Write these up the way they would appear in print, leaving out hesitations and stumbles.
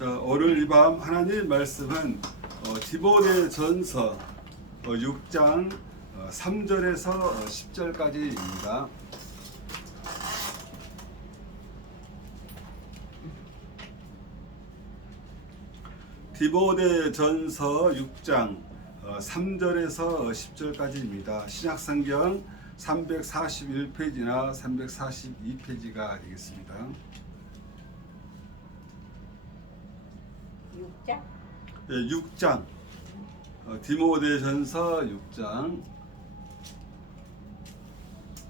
자, 오늘 이 밤 하나님 말씀은 디모데전서 6장 3절에서 10절까지입니다. 디모데전서 6장 3절에서 10절까지입니다. 신약성경 341페이지나 342페이지가 되겠습니다. 6장? 네, 6장 디모데전서 6장.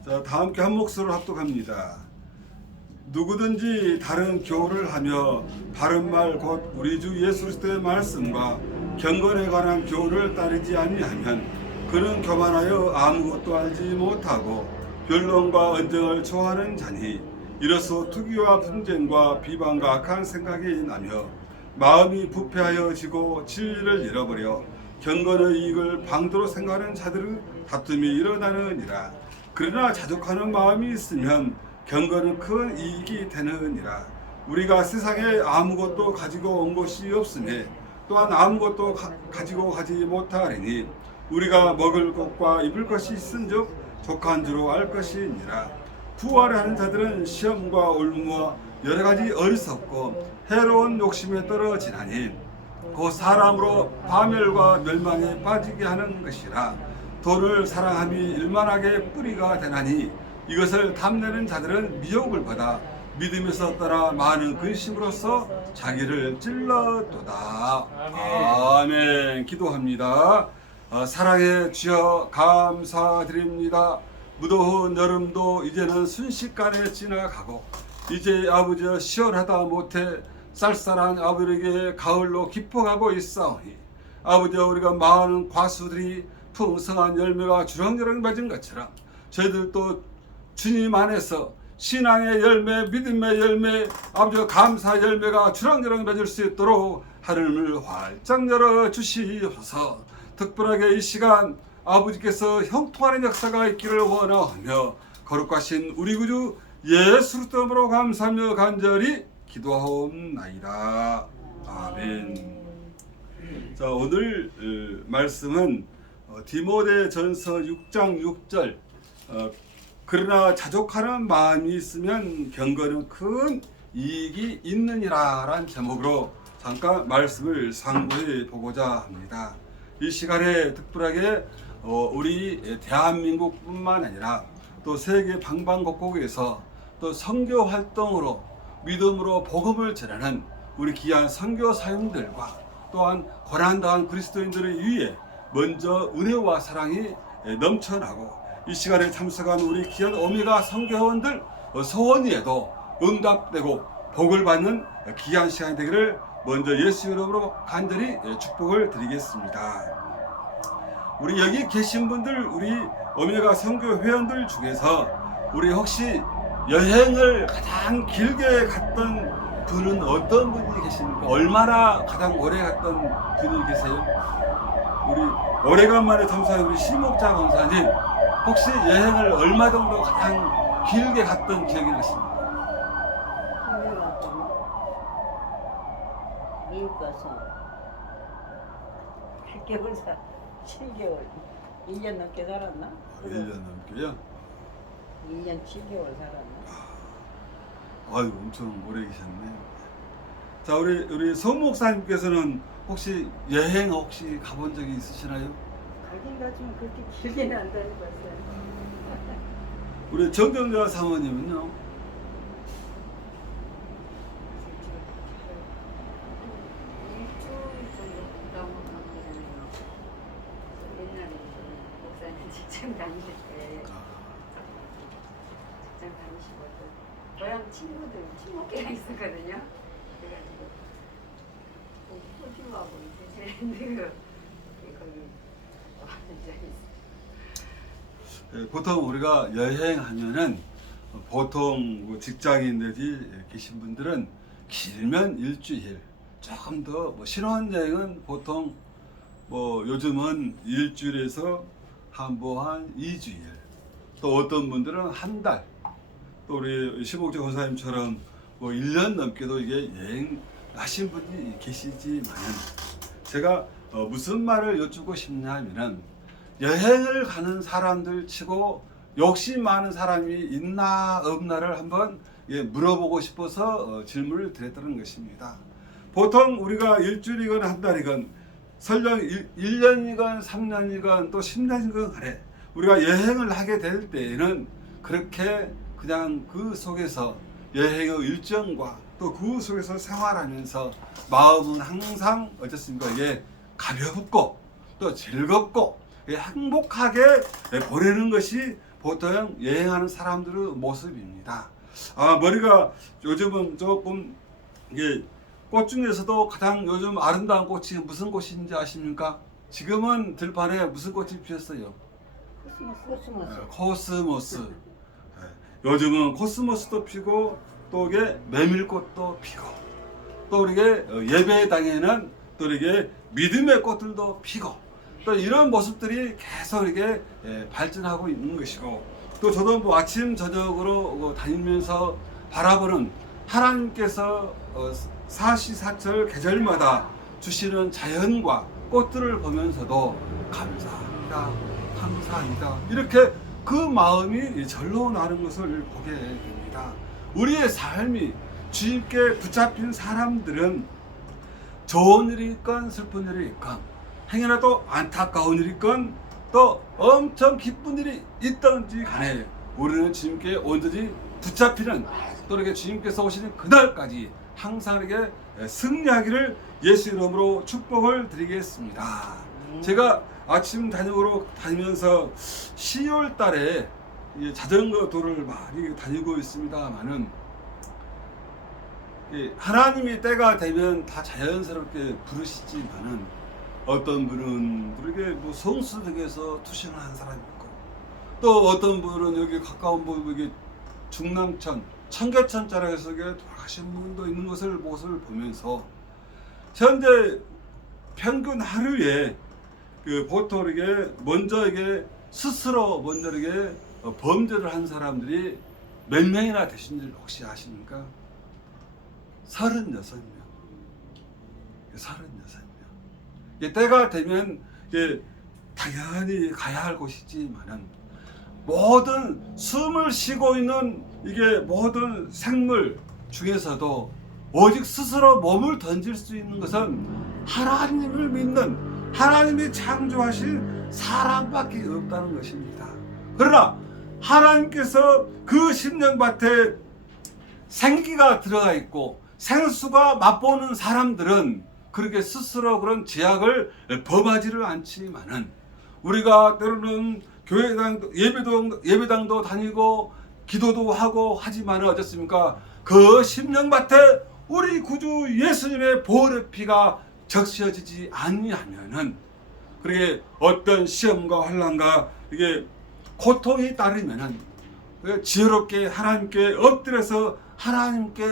자, 다 함께 한 목소리로 합독합니다. 누구든지 다른 교훈을 하며 바른 말 곧 우리 주 예수 그리스도의 말씀과 경건에 관한 교훈을 따르지 아니하면 그는 교만하여 아무것도 알지 못하고 변론과 언쟁을 좋아하는 자니 이로써 투기와 분쟁과 비방과 악한 생각이 나며 마음이 부패하여 지고 진리를 잃어버려 경건의 이익을 방도로 생각하는 자들의 다툼이 일어나느니라. 그러나 자족하는 마음이 있으면 경건은 큰 이익이 되느니라. 우리가 세상에 아무것도 가지고 온 것이 없으며 또한 아무것도 가지고 가지 못하리니 우리가 먹을 것과 입을 것이 있은즉 족한 줄로 알 것이니라. 부활을 하는 자들은 시험과 올무와 여러 가지 어리석고 해로운 욕심에 떨어지나니 그 사람으로 파멸과 멸망에 빠지게 하는 것이라. 돈을 사랑함이 일만하게 뿌리가 되나니 이것을 탐내는 자들은 미혹을 받아 믿음에서 떠나 많은 근심으로써 자기를 찔렀도다. 아멘. 기도합니다. 사랑의 주여 감사드립니다. 무더운 여름도 이제는 순식간에 지나가고 이제 아버지 시원하다 못해 쌀쌀한 아버지에게 가을로 깊어가고 있사오니 아버지 우리가 많은 과수들이 풍성한 열매가 주렁주렁 맺은 것처럼 저희들도 주님 안에서 신앙의 열매, 믿음의 열매, 아버지 감사 열매가 주렁주렁 맺을 수 있도록 하늘을 활짝 열어 주시옵소서. 특별하게 이 시간 아버지께서 형통하는 역사가 있기를 원하며 거룩하신 우리 구주 예수 그리스도로 감사하며 간절히 기도하옵나이다. 아멘. 자, 오늘 말씀은 디모데전서 6장 6절 그러나 자족하는 마음이 있으면 경건은 큰 이익이 있느니라 라는 제목으로 잠깐 말씀을 상고해 보고자 합니다. 이 시간에 특별하게 우리 대한민국뿐만 아니라 또 세계 방방곡곡에서 또 선교 활동으로 믿음으로 복음을 전하는 우리 귀한 선교 사역들과 또한 고난당한 그리스도인들을 위해 먼저 은혜와 사랑이 넘쳐나고 이 시간에 참석한 우리 귀한 오메가 선교원들 소원이에도 응답되고 복을 받는 귀한 시간이 되기를 먼저 예수 이름으로 간절히 축복을 드리겠습니다. 우리 여기 계신 분들, 우리 오메가 선교 회원들 중에서 우리 혹시 여행을 가장 길게 갔던 분은 어떤 분이 계십니까? 얼마나 가장 오래 갔던 분이 계세요? 우리 오래간만에 참석한 우리 심옥자 권사님, 혹시 여행을 얼마 정도 가장 길게 갔던 기억이 나십니까? 미국 가서 8개월 7개월 1년 넘게 살았나? 1년 넘게요? 1년 7개월 살았나? 아유, 엄청 오래 계셨네. 자, 우리 송 목사님께서는 혹시 여행 혹시 가본 적이 있으시나요? 가긴 가지만 그렇게 길게는 안 다녀봤어요. 우리 정경자 사모님은요? 일주일 정도 갔다 온 것 같거든요. 옛날에 목사님 직장 다니실 때 직장 다니시거든. 고향 친구들 친목회가 있었거든요. 그래가지고 호주하고 뉴질랜드 거기 앉아 있어. 보통 우리가 여행하면은 보통 직장인들이 계신 분들은 길면 일주일, 조금 더 신혼여행은 보통 요즘은 일주일에서 한 2주일, 또 어떤 분들은 한 달, 또 우리 심옥재 권사님처럼 1년 넘게도 이게 여행 하신 분이 계시지만은 제가 무슨 말을 여쭈고 싶냐면은 여행을 가는 사람들 치고 욕심 많은 사람이 있나 없나를 한번 물어보고 싶어서 질문을 드렸다는 것입니다. 보통 우리가 일주일이건 한 달이건 설령 1년이건 3년이건 또 10년이건 간에 우리가 여행을 하게 될 때에는 그렇게 그냥 그 속에서 여행의 일정과 또 그 속에서 생활하면서 마음은 항상 어떻습니까? 이게 가볍고 또 즐겁고 행복하게 보내는 것이 보통 여행하는 사람들의 모습입니다. 머리가 요즘은 조금 이게 꽃 중에서도 가장 요즘 아름다운 꽃이 무슨 꽃인지 아십니까? 지금은 들판에 무슨 꽃이 피었어요? 코스모스. 코스모스. 요즘은 코스모스도 피고 또 이게 메밀꽃도 피고 또 이게 예배당에는 또 이게 믿음의 꽃들도 피고 또 이런 모습들이 계속 이게 발전하고 있는 것이고 또 저도 뭐 아침 저녁으로 다니면서 바라보는 하나님께서 사시사철 계절마다 주시는 자연과 꽃들을 보면서도 감사합니다, 감사합니다 이렇게 그 마음이 절로 나는 것을 보게 됩니다. 우리의 삶이 주님께 붙잡힌 사람들은 좋은 일이 있건 슬픈 일이 있건 행여라도 안타까운 일이 있건 또 엄청 기쁜 일이 있든지 간에 우리는 주님께 온전히 붙잡히는 또 이렇게 주님께서 오시는 그날까지 항상 이렇게 승리하기를 예수 이름으로 축복을 드리겠습니다. 제가 아침 저녁으로 다니면서 10월 달에 자전거 도를 많이 다니고 있습니다만은 하나님이 때가 되면 다 자연스럽게 부르시지만은 어떤 분은 그렇게 뭐 성수동에서 투신을 한 사람이 있고 또 어떤 분은 여기 가까운 여기 중남천 청계천 자락에서 돌아가신 분도 있는 모습을 보면서 현재 평균 하루에 보통 이게 먼저 이게 스스로 먼저 이게 범죄를 한 사람들이 몇 명이나 되신 줄 혹시 아십니까? 36명. 36명. 때가 되면 당연히 가야 할 곳이지만은 모든 숨을 쉬고 있는 이게 모든 생물 중에서도 오직 스스로 몸을 던질 수 있는 것은 하나님을 믿는 하나님이 창조하신 사람밖에 없다는 것입니다. 그러나 하나님께서 그 심령밭에 생기가 들어가 있고 생수가 맛보는 사람들은 그렇게 스스로 그런 제약을 범하지를 않지만은 우리가 때로는 교회당도 예배당도 다니고 기도도 하고 하지만은 어떻습니까? 그 심령밭에 우리 구주 예수님의 보혈의 피가 적셔지지 아니하면은 그렇게 어떤 시험과 환난과 이게 고통이 따르면은 지혜롭게 하나님께 엎드려서 하나님께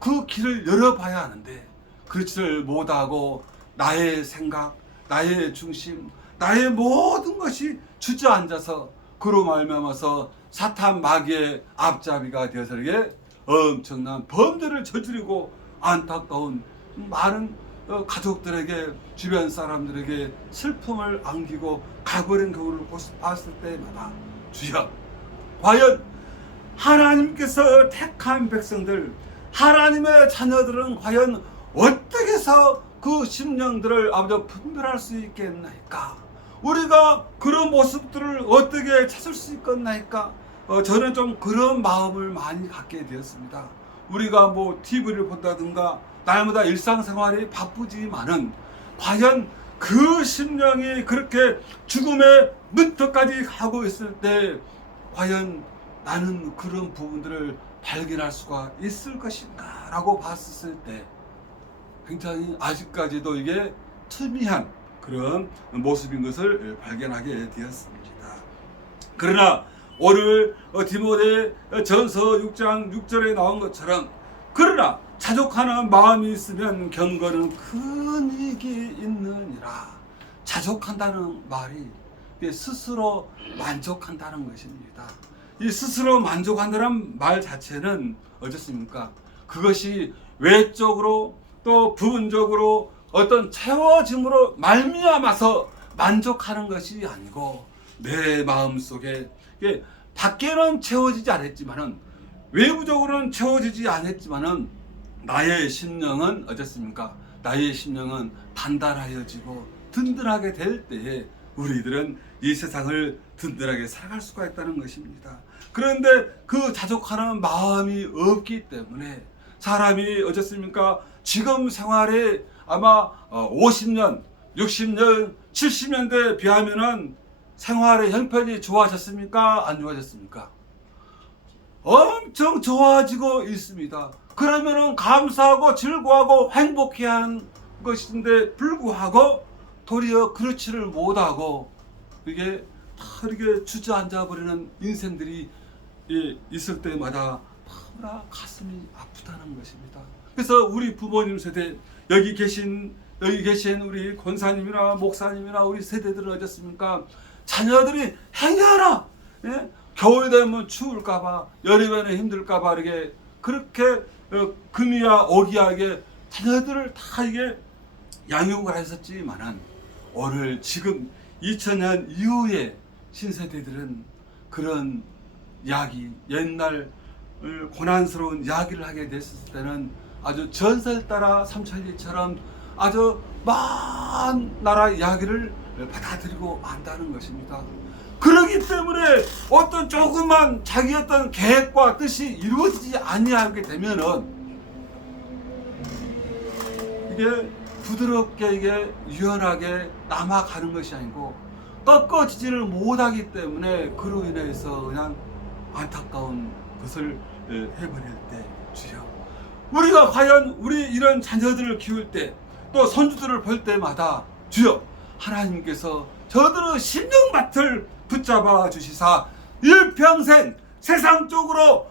그 길을 열어봐야 하는데 그렇지를 못하고 나의 생각, 나의 중심, 나의 모든 것이 주저앉아서 그로 말미암아서 사탄 마귀의 앞잡이가 되어서 이게 엄청난 범죄를 저지르고 안타까운 많은 가족들에게 주변 사람들에게 슬픔을 안기고 가버린 경우를 봤을 때마다 주여 과연 하나님께서 택한 백성들 하나님의 자녀들은 과연 어떻게 해서 그 심령들을 아버지 분별할 수 있겠나이까? 우리가 그런 모습들을 어떻게 찾을 수 있겠나이까? 저는 좀 그런 마음을 많이 갖게 되었습니다. 우리가 뭐 TV를 본다든가 날마다 일상생활이 바쁘지만은 과연 그 심령이 그렇게 죽음의 문턱까지 가고 있을 때 과연 나는 그런 부분들을 발견할 수가 있을 것인가 라고 봤을 때 굉장히 아직까지도 이게 투미한 그런 모습인 것을 발견하게 되었습니다. 그러나 오늘 디모데 전서 6장 6절에 나온 것처럼 그러나 자족하는 마음이 있으면 경건은 큰 이익이 있느니라. 자족한다는 말이 스스로 만족한다는 것입니다. 이 스스로 만족한다는 말 자체는 어떻습니까? 그것이 외적으로 또 부분적으로 어떤 채워짐으로 말미암아서 만족하는 것이 아니고 내 마음속에 이게 밖에는 채워지지 않았지만은 외부적으로는 채워지지 않았지만은 나의 심령은 어떻습니까? 나의 심령은 단단하여지고 든든하게 될 때에 우리들은 이 세상을 든든하게 살아갈 수가 있다는 것입니다. 그런데 그 자족하는 마음이 없기 때문에 사람이 어떻습니까? 지금 생활에 아마 50년, 60년, 70년대에 비하면은 생활의 형편이 좋아졌습니까? 안 좋아졌습니까? 엄청 좋아지고 있습니다. 그러면은 감사하고 즐거워하고 행복해야 하는 것인데 불구하고 도리어 그렇지를 못하고 이게 다 이렇게 주저앉아 버리는 인생들이 있을 때마다 너무나 가슴이 아프다는 것입니다. 그래서 우리 부모님 세대 여기 계신 우리 권사님이나 목사님이나 우리 세대들은 어떻습니까? 자녀들이 행여나 겨울 되면 추울까봐 여름에는 힘들까봐 이렇게 그렇게 금이야 오기하게 자녀들을 다 이게 양육을 했었지만은 오늘 지금 2000년 이후에 신세대들은 그런 이야기 옛날 고난스러운 이야기를 하게 됐을 때는 아주 전설 따라 삼천리처럼 아주 먼 나라 이야기를 받아들이고 안다는 것입니다. 그렇기 때문에 어떤 조그만 자기 어떤 계획과 뜻이 이루어지지 아니하게 되면은 이게 부드럽게 이게 유연하게 남아가는 것이 아니고 꺾어지지를 못하기 때문에 그로 인해서 그냥 안타까운 것을 해버릴 때 주여 우리가 과연 우리 이런 자녀들을 키울 때 또 손주들을 볼 때마다 주여 하나님께서 저들의 심령밭을 붙잡아 주시사 일평생 세상적으로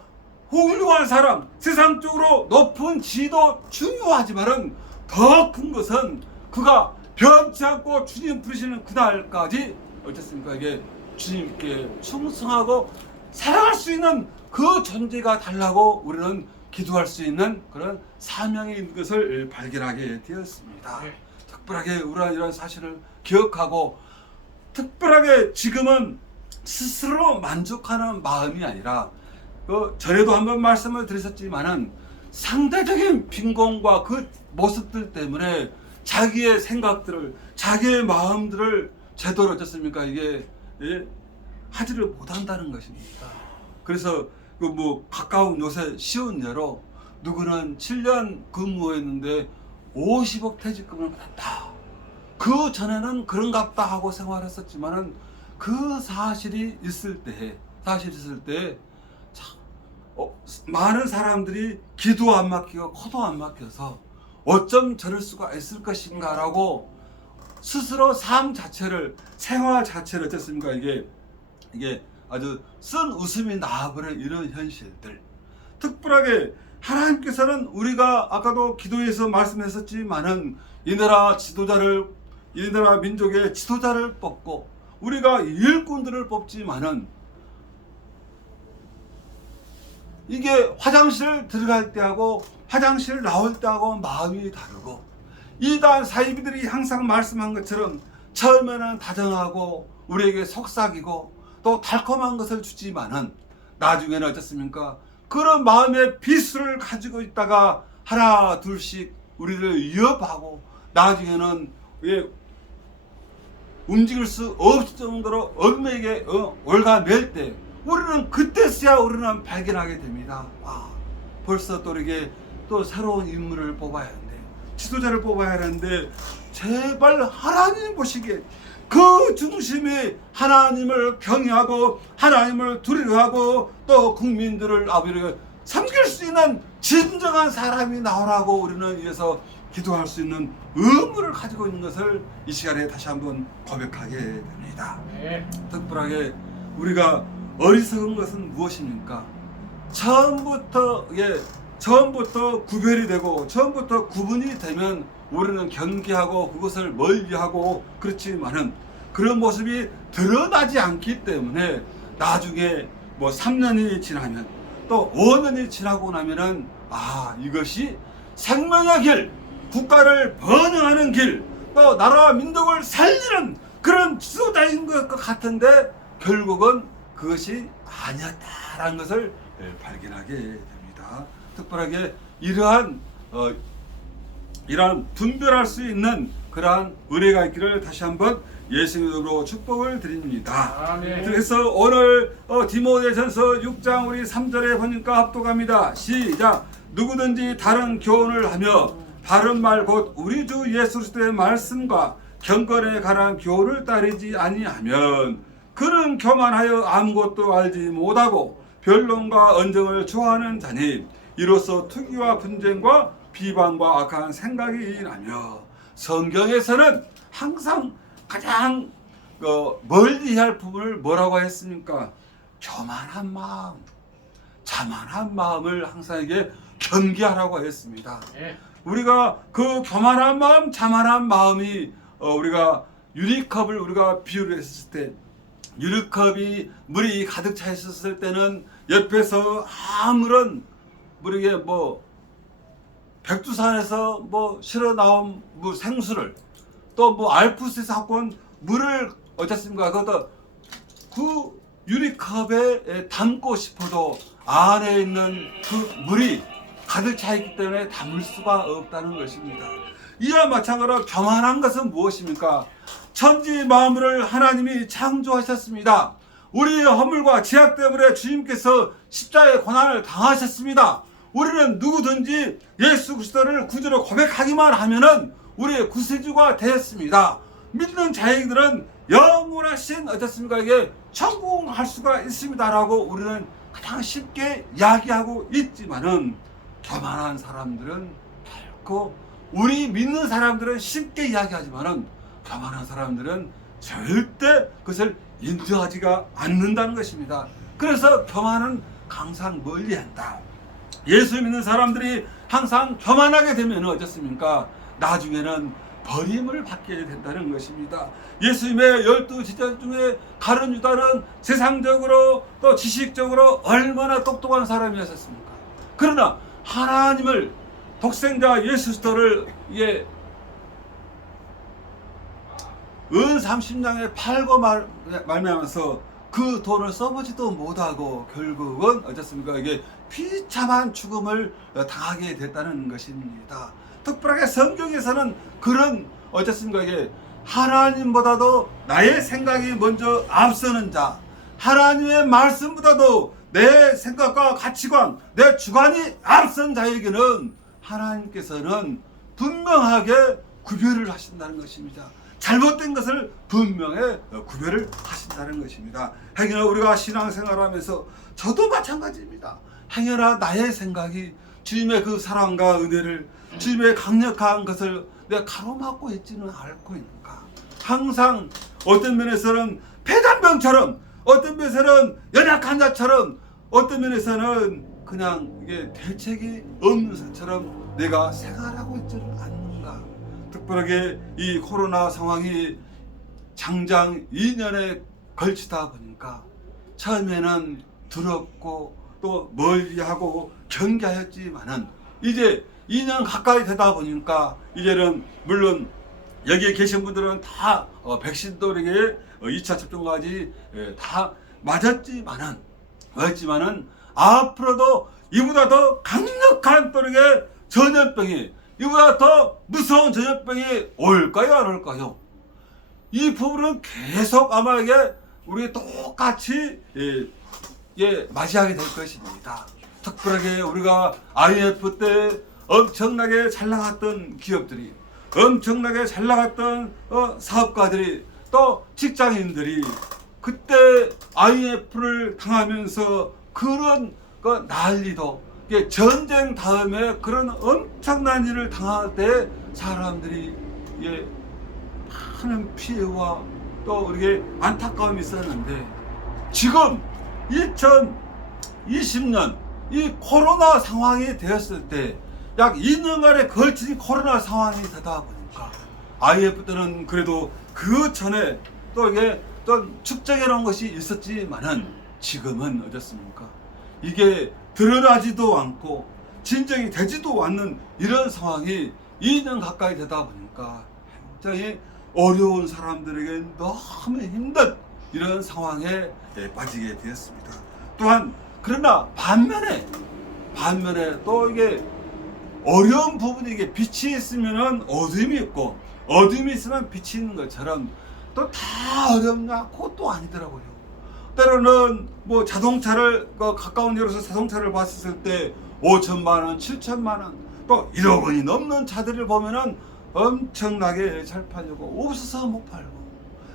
훌륭한 사람 세상적으로 높은 지도 중요하지만은 더 큰 것은 그가 변치 않고 주님 부르시는 그날까지 어떻습니까? 이게 주님께 충성하고 살아갈 수 있는 그 존재가 달라고 우리는 기도할 수 있는 그런 사명이 있는 것을 발견하게 되었습니다. 특별하게 우리는 이런 사실을 기억하고 특별하게 지금은 스스로 만족하는 마음이 아니라 전에도 한번 말씀을 드렸었지만은 상대적인 빈곤과 그 모습들 때문에 자기의 생각들을 자기의 마음들을 제대로 어떻습니까? 이게 하지를 못한다는 것입니다. 그래서 가까운 요새 쉬운 예로 누구는 7년 근무했는데 50억 퇴직금을 받았다. 그 전에는 그런갑다 하고 생활했었지만은 그 사실이 있을 때 많은 사람들이 기도 안 막히고 코도 안 막혀서 어쩜 저럴 수가 있을 것인가라고 스스로 삶 자체를 생활 자체를 어떻습니까? 이게 아주 쓴 웃음이 나와버린 이런 현실들 특별하게 하나님께서는 우리가 아까도 기도에서 말씀했었지만은 이 나라 민족의 지도자를 뽑고 우리가 일꾼들을 뽑지만은 이게 화장실 들어갈 때하고 화장실 나올 때하고 마음이 다르고 이단 사이비들이 항상 말씀한 것처럼 처음에는 다정하고 우리에게 속삭이고 또 달콤한 것을 주지만은 나중에는 어떻습니까? 그런 마음의 비수를 가지고 있다가 하나 둘씩 우리를 위협하고 나중에는 움직일 수 없을 정도로 얽매이게 올가맬 때 우리는 그때서야 우리는 발견하게 됩니다. 벌써 또 이게 또 새로운 인물을 뽑아야 하는데 지도자를 뽑아야 하는데 제발 하나님 보시기에 그 중심이 하나님을 경외하고 하나님을 두려워하고 또 국민들을 아버지를 섬길 수 있는 진정한 사람이 나오라고 우리는 위해서 기도할 수 있는 의무를 가지고 있는 것을 이 시간에 다시 한번 고백하게 됩니다. 특별하게 우리가 어리석은 것은 무엇입니까? 처음부터 구별이 되고 처음부터 구분이 되면 우리는 경계하고 그것을 멀리하고 그렇지만은 그런 모습이 드러나지 않기 때문에 나중에 3년이 지나면 또 5년이 지나고 나면은 이것이 생명의 길 국가를 번영하는 길, 또 나라와 민족을 살리는 그런 지도자인 것 같은데 결국은 그것이 아니었다라는 것을 발견하게 됩니다. 특별하게 이러한 분별할 수 있는 그러한 은혜가 있기를 다시 한번 예수님 이름으로 축복을 드립니다. 아멘. 그래서 오늘 디모데전서 6장 우리 3절에 보니까 합독합니다. 시작. 누구든지 다른 교훈을 하며 바른 말 곧 우리 주 예수 그리스도의 말씀과 경건에 관한 교훈을 따르지 아니하면 그는 교만하여 아무것도 알지 못하고 변론과 언쟁을 좋아하는 자니 이로써 투기와 분쟁과 비방과 악한 생각이 나며 성경에서는 항상 가장 멀리할 부분을 뭐라고 했습니까? 교만한 마음, 자만한 마음을 항상 이게 경계하라고 했습니다. 예. 우리가 그 교만한 마음, 자만한 마음이 우리가 유리컵을 우리가 비유를 했을 때 유리컵이 물이 가득 차 있었을 때는 옆에서 아무런 우리게 백두산에서 실어 나온 생수를 또 알프스에서 갖고 온 물을 어쨌습니까? 그것도 그 유리컵에 담고 싶어도 안에 있는 그 물이 가득 차 있기 때문에 담을 수가 없다는 것입니다. 이와 마찬가지로 교만한 것은 무엇입니까? 천지 만물을 하나님이 창조하셨습니다. 우리의 허물과 죄악 때문에 주님께서 십자가의 고난을 당하셨습니다. 우리는 누구든지 예수 그리스도를 구주로 고백하기만 하면은 우리의 구세주가 되었습니다. 믿는 자에게들은 영원하신 어떻습니까? 이게 천국할 수가 있습니다라고 우리는 가장 쉽게 이야기하고 있지만은 교만한 사람들은 결코 우리 믿는 사람들은 쉽게 이야기하지만은 교만한 사람들은 절대 그것을 인정하지가 않는다는 것입니다. 그래서 교만은 항상 멀리한다. 예수 믿는 사람들이 항상 교만하게 되면 어떻습니까? 나중에는 버림을 받게 된다는 것입니다. 예수님의 12제자 중에 가룟 유다는 세상적으로 또 지식적으로 얼마나 똑똑한 사람이었습니까? 그러나 하나님을 독생자 예수 그리스도를 은 30냥에 팔고 말미암아서 그 돈을 써보지도 못하고 결국은 어쨌습니까? 이게 비참한 죽음을 당하게 됐다는 것입니다. 특별하게 성경에서는 그런 어쨌습니까? 이게 하나님보다도 나의 생각이 먼저 앞서는 자, 하나님의 말씀보다도 내 생각과 가치관, 내 주관이 앞선 자에게는 하나님께서는 분명하게 구별을 하신다는 것입니다. 잘못된 것을 분명히 구별을 하신다는 것입니다. 행여나 우리가 신앙생활하면서 저도 마찬가지입니다. 행여나 나의 생각이 주님의 그 사랑과 은혜를 주님의 강력한 것을 내가 가로막고 있지는 않고 있는가. 항상 어떤 면에서는 폐단병처럼, 어떤 면에서는 연약한 자처럼, 어떤 면에서는 그냥 이게 대책이 없는 것처럼 내가 생활하고 있지는 않는가. 특별하게 이 코로나 상황이 장장 2년에 걸치다 보니까 처음에는 두렵고 또 멀리하고 경계하였지만은 이제 2년 가까이 되다 보니까 이제는 물론 여기에 계신 분들은 다 백신도 이렇게 2차 접종까지 다 맞았지만은 앞으로도 이보다 더 강력한 또 이렇게 전염병이 이보다 더 무서운 전염병이 올까요, 안 올까요? 이 부분은 계속 아마 이게 우리 똑같이 맞이하게 될 것입니다. 특별하게 우리가 IMF 때 엄청나게 잘 나갔던 기업들이, 엄청나게 잘 나갔던 사업가들이, 또 직장인들이 그때 IMF를 당하면서 그런 난리도, 전쟁 다음에 그런 엄청난 일을 당할 때 사람들이 많은 피해와 또 이렇게 안타까움이 있었는데, 지금 2020년 이 코로나 상황이 되었을 때 약 2년간에 걸친 코로나 상황이 되다 보니까 IMF 때는 그래도 그 전에 또 이게 또 축적해 놓은 것이 있었지만은 지금은 어떻습니까? 이게 드러나지도 않고 진정이 되지도 않는 이런 상황이 2년 가까이 되다 보니까 굉장히 어려운 사람들에게 너무 힘든 이런 상황에 빠지게 되었습니다. 또한 그러나 반면에 또 이게 어려운 부분이 이게 빛이 있으면은 어둠이 있고 어둠이 있으면 빛이 있는 것처럼 또 다 어렵냐? 그것도 아니더라고요. 때로는 뭐 자동차를 가까운 데로서 자동차를 봤을 때 5천만 원, 7천만 원, 또 1억 원이 넘는 차들을 보면은 엄청나게 잘 팔려고 없어서 못 팔고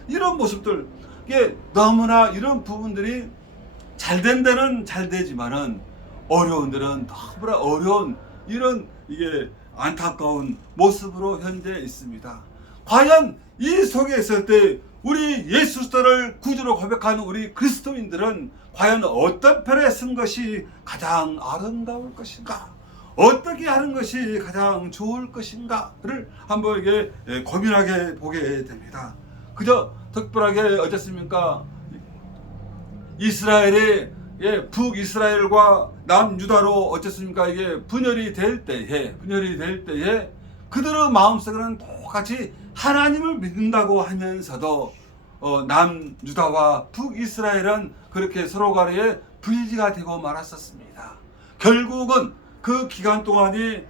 이런 모습들 이게 너무나 이런 부분들이 잘 된 데는 잘 되지만은 어려운 데는 너무나 어려운 이런 이게 안타까운 모습으로 현재 있습니다. 과연 이 속에 있을 때 우리 예수 그리스도를 구주로 고백하는 우리 그리스도인들은 과연 어떤 편에 쓴 것이 가장 아름다울 것인가? 어떻게 하는 것이 가장 좋을 것인가를 한번 이게 고민하게 보게 됩니다. 그저 특별하게 어쨌습니까? 이스라엘의 북이스라엘과 남유다로 어쨌습니까? 이게 분열이 될 때에 그들의 마음속에는 똑같이 하나님을 믿는다고 하면서도 남유다와 북이스라엘은 그렇게 서로 간에 분리가 되고 말았었습니다. 결국은 그 기간 동안이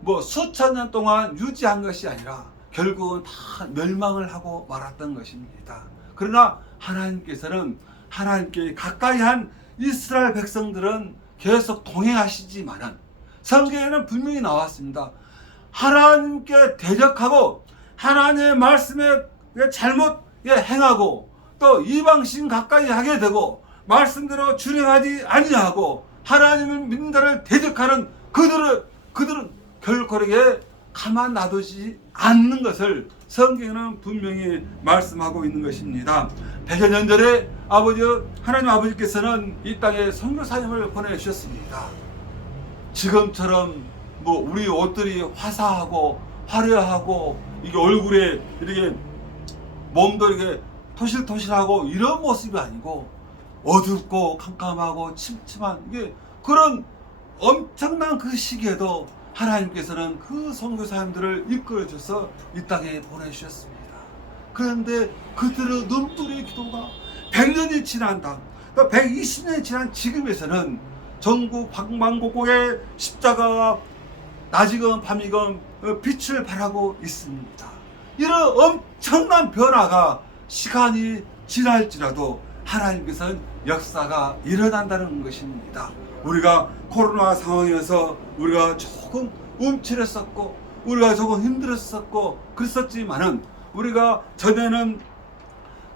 뭐 수천 년 동안 유지한 것이 아니라 결국은 다 멸망을 하고 말았던 것입니다. 그러나 하나님께서는 하나님께 가까이 한 이스라엘 백성들은 계속 동행하시지만은 성경에는 분명히 나왔습니다. 하나님께 대적하고 하나님의 말씀에 잘못 행하고 또 이방신 가까이 하게 되고 말씀대로 준행하지 아니하고 하나님을 믿는 자를 대적하는 그들은 결코 가만 놔두지 않는 것을 성경은 분명히 말씀하고 있는 것입니다. 100여 년 전에 하나님 아버지께서는 이 땅에 선교사님을 보내주셨습니다. 지금처럼 뭐 우리 옷들이 화사하고 화려하고 이게 얼굴에 이렇게 몸도 이렇게 토실토실하고 이런 모습이 아니고 어둡고 캄캄하고 침침한 이게 그런 엄청난 그 시기에도 하나님께서는 그 선교사님들을 이끌어줘서 이 땅에 보내주셨습니다. 그런데 그들의 눈물의 기도가 100년이 지난다, 또 120년이 지난 지금에서는 전국 방방곡곡에 십자가가 낮이건 밤이건 빛을 발하고 있습니다. 이런 엄청난 변화가 시간이 지날지라도 하나님께서는 역사가 일어난다는 것입니다. 우리가 코로나 상황에서 우리가 조금 움츠렸었고 우리가 조금 힘들었었고 그랬었지만은 우리가 전에는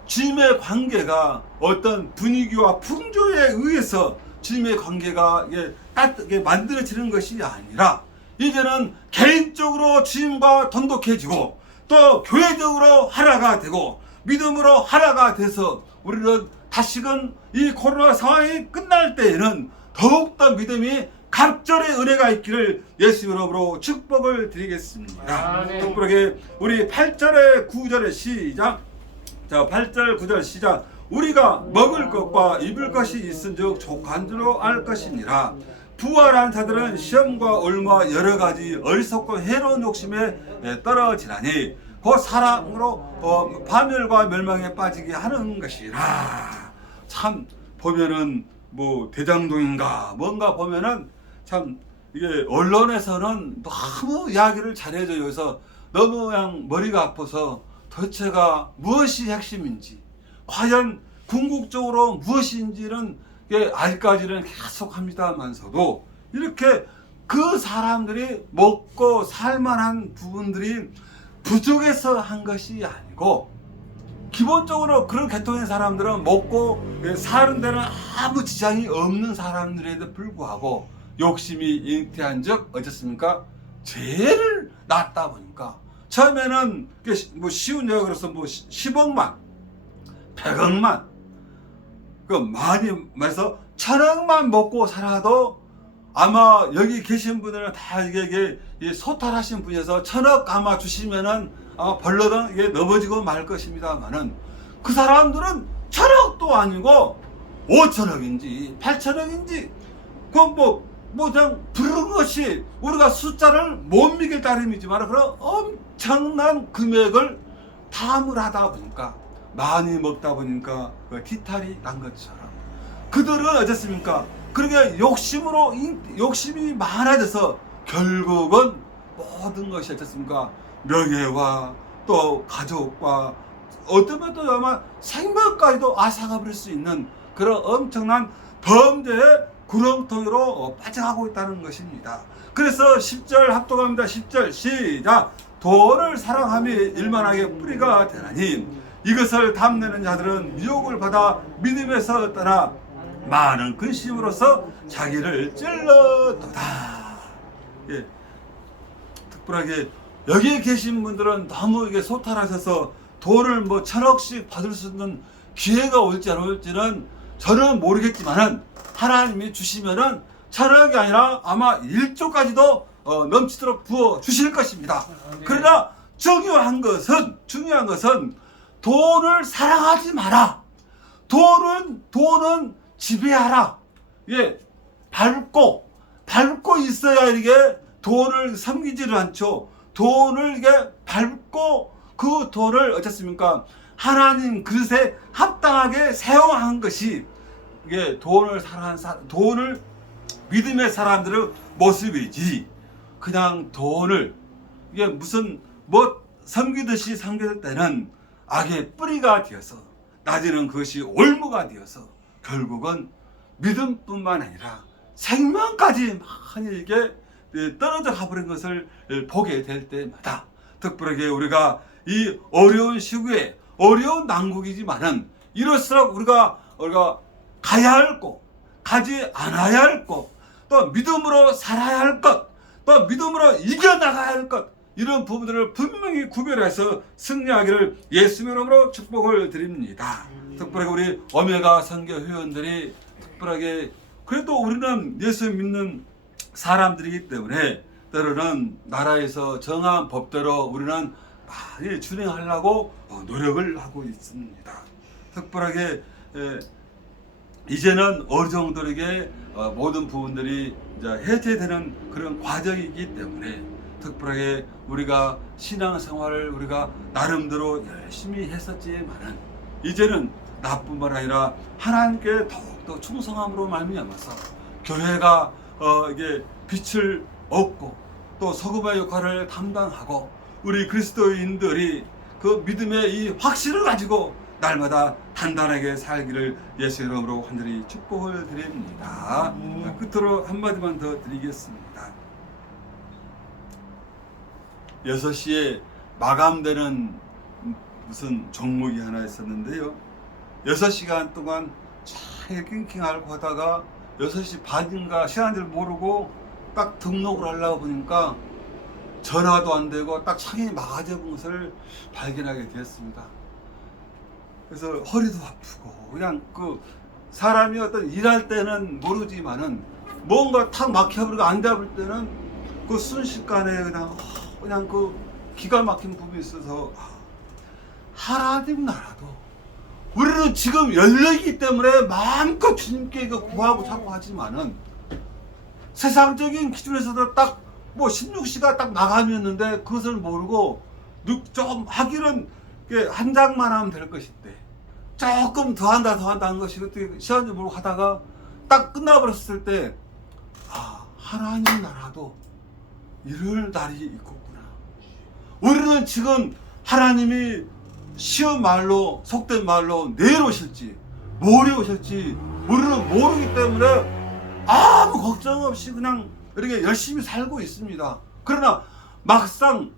주님의 관계가 어떤 분위기와 풍조에 의해서 주님의 관계가 따뜻하게 만들어지는 것이 아니라 이제는 개인적으로 주님과 돈독해지고 또 교회적으로 하나가 되고 믿음으로 하나가 돼서 우리는 다시금 이 코로나 상황이 끝날 때에는 더욱더 믿음이 갑절의 은혜가 있기를 예수 이름으로 축복을 드리겠습니다. 특별하게 우리 8절에 9절에 시작. 자, 8절 9절 시작. 우리가 먹을 것과 입을 것이 있은즉 족한 줄로 알 것이니라. 부활한 자들은 시험과 올무와 여러 가지 어리석고 해로운 욕심에 떨어지나니 그 사랑으로 파멸과 멸망에 빠지게 하는 것이라. 참 보면은 뭐 대장동인가 뭔가 보면은 참 이게 언론에서는 너무 이야기를 잘해줘요. 그래서 너무 그냥 머리가 아파서 도대체가 무엇이 핵심인지 과연 궁극적으로 무엇인지는 아직까지는 계속 합니다만서도 이렇게 그 사람들이 먹고 살만한 부분들이 부족해서 한 것이 아니고 기본적으로 그런 계통의 사람들은 먹고 사는 데는 아무 지장이 없는 사람들에도 불구하고 욕심이 잉태한 적 어쨌습니까? 죄를 낳다 보니까 처음에는 뭐 쉬운 얘기가 그래서 뭐 10억만 100억만 그 많이 말해서 1000억만 먹고 살아도 아마 여기 계신 분들은 다 이게 소탈하신 분이어서 1000억 아마 주시면은 아마 벌러덩 이게 넘어지고 말 것입니다만은 그 사람들은 1000억도 아니고 5천억인지 8천억인지 그건 뭐 뭐 그냥 부르는 것이 우리가 숫자를 못 미길 따름이지만 그런 엄청난 금액을 탐을 하다 보니까 많이 먹다 보니까 그 기탈이 난 것처럼 그들은 어떻습니까? 그러게 욕심이 많아져서 결국은 모든 것이 어떻습니까? 명예와 또 가족과 어쩌면 또 아마 생명까지도 앗아가 버릴 수 있는 그런 엄청난 범죄의 구렁텅이로 빠져가고 있다는 것입니다. 그래서 10절 합독합니다. 10절 시작. 돈을 사랑함이 일만하게 뿌리가 되나니 이것을 탐내는 자들은 미혹을 받아 믿음에서 떠나 많은 근심으로써 자기를 찔러도다. 예. 특별하게 여기에 계신 분들은 너무 이게 소탈하셔서 돈을 뭐 1000억씩 받을 수 있는 기회가 올지 안 올지는 저는 모르겠지만은 하나님이 주시면은 1000억이 아니라 아마 1조까지도 넘치도록 부어 주실 것입니다. 그러나 중요한 것은 돈을 사랑하지 마라. 돈은 지배하라. 예, 밟고 있어야 이게 돈을 섬기지를 않죠. 돈을 이게 밟고 그 돈을 어쨌습니까? 하나님 그릇에 합당하게 사용한 것이 이게 돈을 믿음의 사람들의 모습이지. 그냥 돈을 이게 무슨 뭐 섬기듯이 섬길 때는 악의 뿌리가 되어서 나중에는 그것이 올무가 되어서 결국은 믿음뿐만 아니라 생명까지 많이 이게 떨어져 가버린 것을 보게 될 때마다 특별하게 우리가 이 어려운 시국에 어려운 난국이지만은 이럴수록 우리가 가야 할 곳, 가지 않아야 할 곳, 또 믿음으로 살아야 할 것, 또 믿음으로 이겨나가야 할 것, 이런 부분들을 분명히 구별해서 승리하기를 예수의 이름으로 축복을 드립니다. 특별하게 우리 오메가 선교 회원들이 특별하게 그래도 우리는 예수 믿는 사람들이기 때문에 때로는 나라에서 정한 법대로 우리는 많이 준행하려고 노력을 하고 있습니다. 특별하게 이제는 어느 정도에게 모든 부분들이 이제 해제되는 그런 과정이기 때문에 특별하게 우리가 신앙생활을 우리가 나름대로 열심히 했었지만은 이제는 나뿐만 아니라 하나님께 더욱더 충성함으로 말미암아서 교회가 이게 빛을 얻고 또 소금의 역할을 담당하고 우리 그리스도인들이 그 믿음의 이 확신을 가지고 날마다 단단하게 살기를 예수 이름으로 간절히 축복을 드립니다. 끝으로 한마디만 더 드리겠습니다. 6시에 마감되는 무슨 종목이 하나 있었는데요. 6시간 동안 잘 낑낑 하다가 6시 반인가 시간을 모르고 딱 등록을 하려고 보니까 전화도 안 되고 딱 창이 막아져 것을 발견하게 되었습니다. 그래서 허리도 아프고 그냥 그 사람이 어떤 일할 때는 모르지만은 뭔가 탁 막혀버리고 안 잡을 때는 그 순식간에 그냥 그 기가 막힌 부분이 있어서 하나님 나라도 우리는 지금 열려있기 때문에 마음껏 주님께 구하고 자꾸 하지만은 세상적인 기준에서도 딱 뭐 16시가 딱 마감이었는데 그것을 모르고 좀 하기는 한 장만 하면 될 것인데 조금 더 한다 하는 것이 어떻게 시간을 모르고 하다가 딱 끝나버렸을 때 하나님 나라도 이럴 날이 있겠구나. 우리는 지금 하나님이 쉬운 말로 속된 말로 내일 오실지 모레 오실지 우리는 모르기 때문에 아무 걱정 없이 그냥 이렇게 열심히 살고 있습니다. 그러나 막상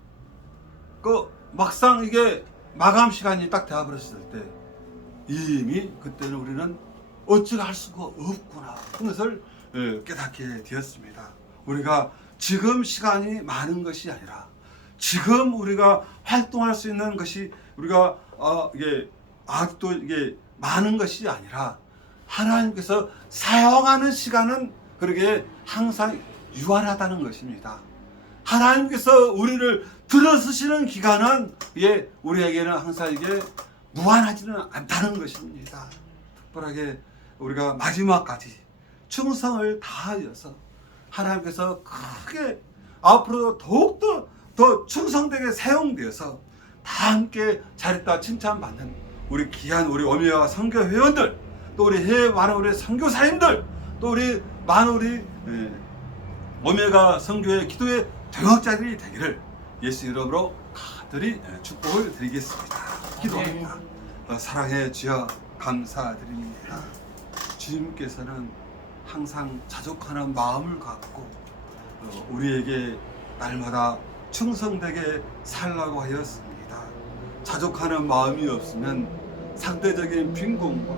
이게 마감 시간이 딱 되어버렸을 때 이미 그때는 우리는 어찌가 할 수가 없구나 그것을 깨닫게 되었습니다. 우리가 지금 시간이 많은 것이 아니라 지금 우리가 활동할 수 있는 것이 우리가 이게 아직도 이게 많은 것이 아니라 하나님께서 사용하는 시간은 그렇게 항상 유한하다는 것입니다. 하나님께서 우리를 들어쓰시는 기간은 우리에게는 항상 이게 무한하지는 않다는 것입니다. 특별하게 우리가 마지막까지 충성을 다하여서 하나님께서 크게 앞으로 더욱더 더 충성되게 사용되어서 다 함께 잘했다 칭찬받는 우리 귀한 우리 오미와 선교 회원들, 또 우리 해외 많은 우리 선교사님들, 또 우리 많은 우리 오메가 선교의 기도의 동역자들이 되기를 예수 이름으로 간절히 축복을 드리겠습니다. 기도합니다. 사랑해 주여 감사드립니다. 주님께서는 항상 자족하는 마음을 갖고 우리에게 날마다 충성되게 살라고 하였습니다. 자족하는 마음이 없으면 상대적인 빈곤과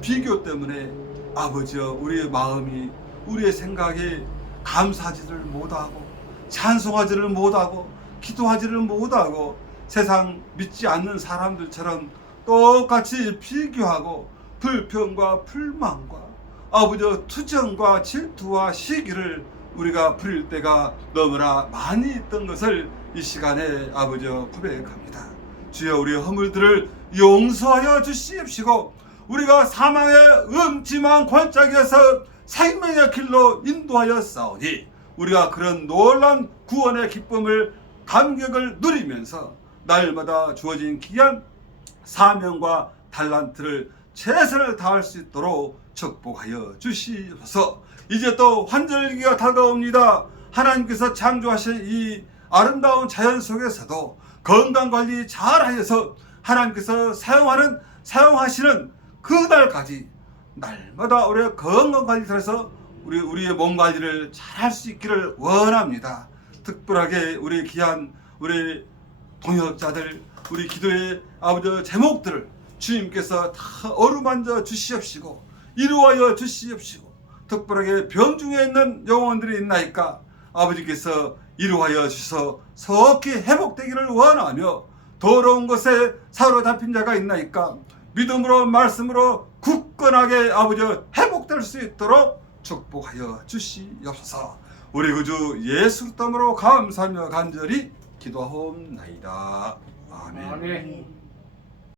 비교 때문에 아버지여 우리의 마음이, 우리의 생각이 감사하지를 못하고 찬송하지를 못하고 기도하지를 못하고 세상 믿지 않는 사람들처럼 똑같이 비교하고 불평과 불만과 아버지여 투정과 질투와 시기를 우리가 부릴 때가 너무나 많이 있던 것을 이 시간에 아버지여 고백합니다. 주여 우리의 허물들을 용서하여 주시옵시고 우리가 사망의 음침한 골짜기에서 생명의 길로 인도하여 싸우니 우리가 그런 놀라운 구원의 기쁨을 감격을 누리면서 날마다 주어진 귀한 사명과 달란트를 최선을 다할 수 있도록 축복하여 주시옵소서. 이제 또 환절기가 다가옵니다. 하나님께서 창조하신 이 아름다운 자연 속에서도 건강관리 잘하여서 하나님께서 사용하시는 그날까지 날마다 우리의 건강관리 잘해서 우리의 몸관리를 잘할 수 있기를 원합니다. 특별하게 우리 귀한 우리 동역자들, 우리 기도의 아버지 제목들을 주님께서 다 어루만져 주시옵시고 이루어여 주시옵시고 특별하게 병중에 있는 영혼들이 있나이까 아버지께서 이루어여 주셔서 속히 회복되기를 원하며 더러운 것에 사로잡힌 자가 있나이까 믿음으로 말씀으로 굳건하게 아버지 회복될 수 있도록 축복하여 주시옵소서. 우리 구주 예수 땀으로 감사하며 간절히 기도하옵나이다. 아멘. 아멘.